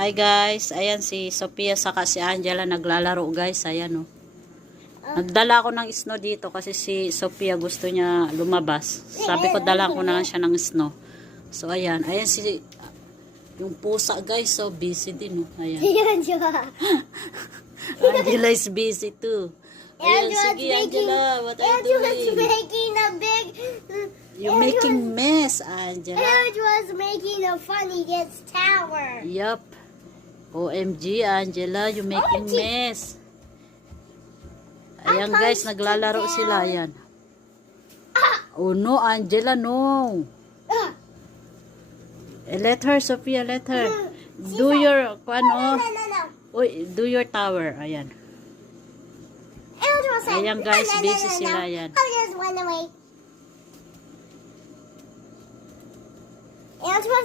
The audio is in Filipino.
Hi guys, ayan si Sophia saka si Angela naglalaro guys, ayan oh. Nagdala ako ng snow dito kasi si Sophia gusto niya lumabas. Sabi ko dala ko na lang siya ng snow. So ayan, ayan si yung pusa guys, so busy din oh. Ayan. Angela is busy too. Ayan, sige Angela, what are you doing? Making a big... You're making mess, Angela. Angela's making a funny gets tower. Yup. OMG, Angela, you making mess. Ayan guys, naglalaro sila. Ayan. Oh no, Angela, no. Let her, Sophia, let her. Do your, ano? Uy, do your tower. Ayan. Ayan guys, busy sila. Ayan. I just went away. Angela